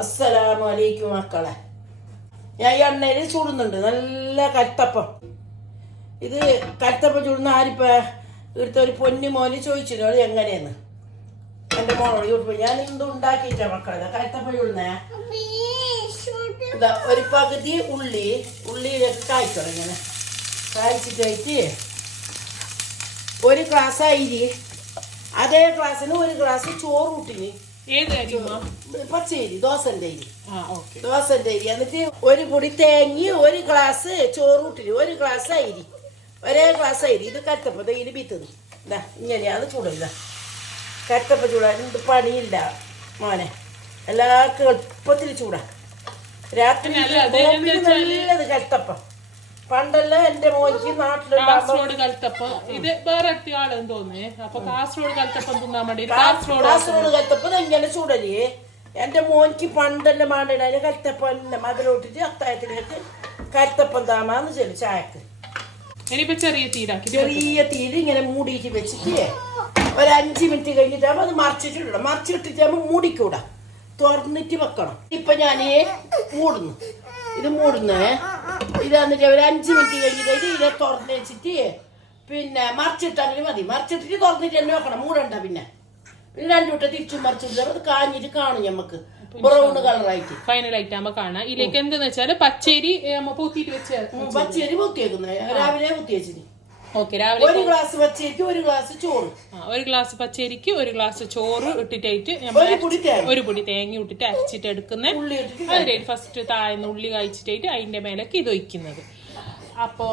അസ്സലാമലൈക്കും മക്കളെ. ഞാൻ ഈ എണ്ണയിൽ ചൂടുന്നുണ്ട് നല്ല കൽത്തപ്പം. ഇത് കൽത്തപ്പം ചൂടുന്ന ആരിപ്പ ഇവിടുത്തെ ഒരു പൊന്നു മോന് ചോദിച്ചില്ലോ അത് എങ്ങനെയെന്ന്. എൻ്റെ മോനോട് ചോദിച്ചപ്പോൾ ഞാൻ ഇന്നും ഉണ്ടാക്കിയിട്ടാ മക്കളെ കൽത്തപ്പം ചൂടുന്നേ. ഒരു പകുതി ഉള്ളിയിലേക്ക് കായ്ക്കണം. ഇങ്ങനെ കായ്ച്ചിട്ടായിട്ട് ഒരു ഗ്ലാസ് അരി, അതേ ഗ്ലാസ്സിന് ഒരു ഗ്ലാസ് ചോറ് കൂട്ടിന്. പച്ചരി, ദോശന്റെ അരി. എന്നിട്ട് ഒരു പൊടി തേങ്ങി, ഒരു ഗ്ലാസ് ചോറ് കൂട്ടിന്, ഒരു ഗ്ലാസ് അരി, ഒരേ ഗ്ലാസ് അരി. ഇത് കത്തപ്പ ഇതിന് ബീത്തത് ഇതാ ഇങ്ങനെയാണ് ചൂടില്ല. കത്തപ്പ ചൂടാൻ ഇത് പണിയില്ല മോനെ, എല്ലാവർക്കും എളുപ്പത്തിൽ ചൂടാ. രാത്രി നല്ലത് കത്തപ്പം. പണ്ടെല്ലാം എന്റെ മോനിക്ക് നാട്ടിലുണ്ട് കൽത്തപ്പം. ഇത് വേറെ ആളെന്ന് തോന്നുന്നേ. അപ്പൊ കാസർഗോഡ് കൽത്തപ്പം തിന്നാൻ വേണ്ടി കാസർഗോഡ് കൽത്തപ്പം ഇങ്ങനെ ചൂടല്ലേ. എന്റെ മോനിക്ക് പണ്ടെല്ലാം മാണ്ടിന് കൽത്തപ്പം മതിലോട്ടിട്ട് അത്തായത്തിലേക്ക് കൽത്തപ്പം താമാന്ന് ചെല്ലു ചായക്ക്. ഇനിയിപ്പോ ചെറിയ തീര് ഇങ്ങനെ മൂടിയിട്ട് വെച്ചിട്ട് ഒരു 5 മിനിറ്റ് കഴിഞ്ഞിട്ടാകുമ്പോ അത് മറിച്ചിട്ടിടണം. മറിച്ചിട്ടിട്ടാകുമ്പോ മൂടിക്കൂടാ, തുറന്നിട്ട് വെക്കണം. ഇപ്പൊ ഞാനേ മൂടുന്നു, ഇത് മൂടുന്നേ. ഇത് എന്നിട്ട് ഒരു 5 മിനിറ്റ് കഴിഞ്ഞിട്ട് ഇതിനെ തുറന്ന് വെച്ചിട്ട് പിന്നെ മറിച്ചിട്ടെങ്കിലും മതി. മറിച്ചിട്ടിട്ട് തുറന്നിട്ട് തന്നെ വെക്കണം, മൂടണ്ട. പിന്നെ 2 വട്ടം തിരിച്ചും മറിച്ചിട്ട് അത് കാഞ്ഞിട്ട് കാണും നമുക്ക് ബ്രൗൺ കളറായിട്ട്. ഫൈനലായിട്ട് ആകുമ്പോ കാണാം. ഇതിലേക്ക് എന്താന്ന് വെച്ചാല് പച്ചരി പൂത്തിട്ട് വെച്ച് പച്ചരി പൂത്തി വെക്കുന്നത് രാവിലെ പൂത്തി വെച്ചിട്ട്. രാവിലെ ഒരു ഗ്ലാസ് പച്ചരിക്ക് ഒരു ഗ്ലാസ് ചോറ്, ഒരു ഗ്ലാസ് പച്ചരിക്ക് ഒരു ഗ്ലാസ് ചോറ് ഇട്ടിട്ടായിട്ട് ഒരു പൊടി തേങ്ങ ഇട്ടിട്ട് അരച്ചിട്ട് എടുക്കുന്ന. അതിൽ ഫസ്റ്റ് താഴ്ന്ന ഉള്ളി കഴിച്ചിട്ടായിട്ട് അതിന്റെ മേലേക്ക് ഇത് ഒഴിക്കുന്നത്. അപ്പോ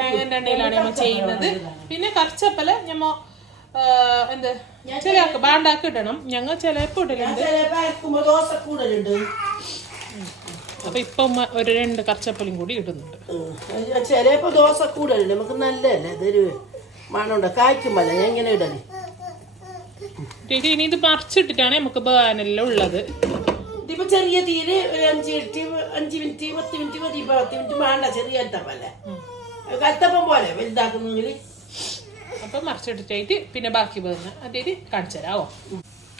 തേങ്ങന്റെ എണ്ണയിലാണ് നമ്മൾ ചെയ്യുന്നത്. പിന്നെ കറിച്ചപ്പല ഞമ്മ എന്ത് ചിലക്ക് ബാണ്ടാക്കി ഇടണം. ഞങ്ങൾ ചിലപ്പോ ഇടലുണ്ട്. അപ്പൊ ഇപ്പൊ ഒരു 2 കറിച്ചപ്പലും കൂടി ഇടുന്നുണ്ട്. ചിലപ്പോ ദോശ കൂടുതലുണ്ട്. നമുക്ക് നല്ലതല്ലേ ഇതൊരു മണമുണ്ട്. കായ്ക്കുമ്പല്ലേ ഞാൻ ഇങ്ങനെ ഇടല്. ഇനി ഇത് മറിച്ചിട്ടിട്ടാണ് നമുക്ക് ബാനെല്ലാം ഉള്ളത്. ഇതിപ്പോ ചെറിയ തീര് 5 മിനിറ്റ് 10 മിനിറ്റ് മതി. 10 മിനിറ്റ് വേണ്ട. ചെറിയ കൽത്തപ്പല്ലേ, കൽത്തപ്പം പോലെ വലുതാക്കുന്നെങ്കിൽ. അപ്പൊ മറിച്ചിട്ടിട്ടായിട്ട് പിന്നെ ബാക്കി പോകുന്ന അതേ കാണിച്ചു തരാവോ.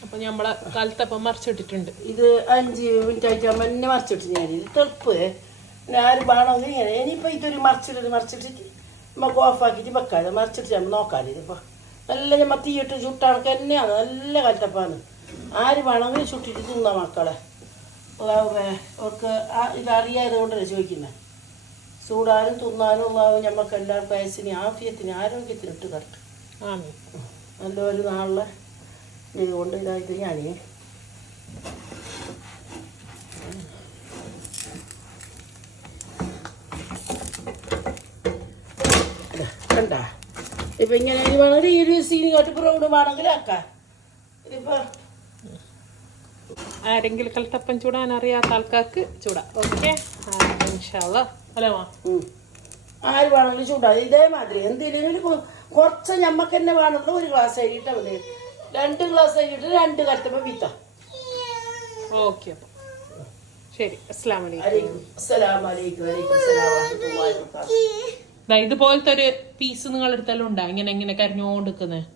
അപ്പൊ നമ്മളെ കൽത്തപ്പം മറിച്ചിട്ടിട്ടുണ്ട്. ഇത് 5 മിനിറ്റ് ആയിട്ടാകുമ്പോ എന്നെ മറിച്ചിട്ട് ഞാൻ ഇത് തെളുപ്പ് ആരും വേണമെങ്കിൽ ഇങ്ങനെ. ഇനിയിപ്പോ ഇതൊരു മറിച്ചിട്ടിട്ട് നമുക്ക് ഓഫാക്കിട്ട് വെക്കാതെ മറിച്ചിട്ട് നമ്മൾ നോക്കാതെ. ഇതിപ്പോ നല്ല നമ്മ തീയിട്ട് ചുട്ടണക്ക് തന്നെയാണ്. നല്ല കൽത്തപ്പാണ്. ആര് വേണമെങ്കിൽ ചുട്ടിട്ട് തിന്നാ മക്കളെ. അവർക്ക് ഇതറിയാതെ കൊണ്ടല്ലേ ചോദിക്കുന്നത്. ചൂടാനും തിന്നാനും ഉള്ളാവും ഞമ്മക്ക് എല്ലാവർക്കും വയസ്സിന് ആഫിയത്തിന് ആരോഗ്യത്തിന് ഇട്ട് കറക്റ്റ് നല്ലൊരു നാളിലെ ഇതുകൊണ്ട് ഇതായിട്ട് ഞാനേ കണ്ട. ഇപ്പൊ ഇങ്ങനെ വേണമെങ്കിൽ ഈ ഒരു സീനിങ്ങോട്ട് ബ്രൗൺ വേണമെങ്കിൽ ആക്കാം. ഇതിപ്പോ ആരെങ്കിലും കൽത്തപ്പം ചൂടാൻ അറിയാത്ത ആൾക്കാർക്ക് ചൂടാം. ഓക്കെ, ആര് വേണമെങ്കിലും ചൂടാ. ഇതേമാതിരി എന്തെങ്കിലും കുറച്ച് ഞമ്മക്ക് തന്നെ വേണമെങ്കിൽ ഒരു ഗ്ലാസ് അരിയിട്ടാ മതി. 2 ഗ്ലാസ് അരിയിട്ട് 2 കൽത്തപ്പം വീത്താം. ഓക്കെ, ശരി. ഇതുപോലത്തെ ഒരു പീസ് നിങ്ങൾ എടുത്താലും ഉണ്ടാ ഇങ്ങനെ ഇങ്ങനെ കരഞ്ഞോണ്ടിരിക്കുന്നത്.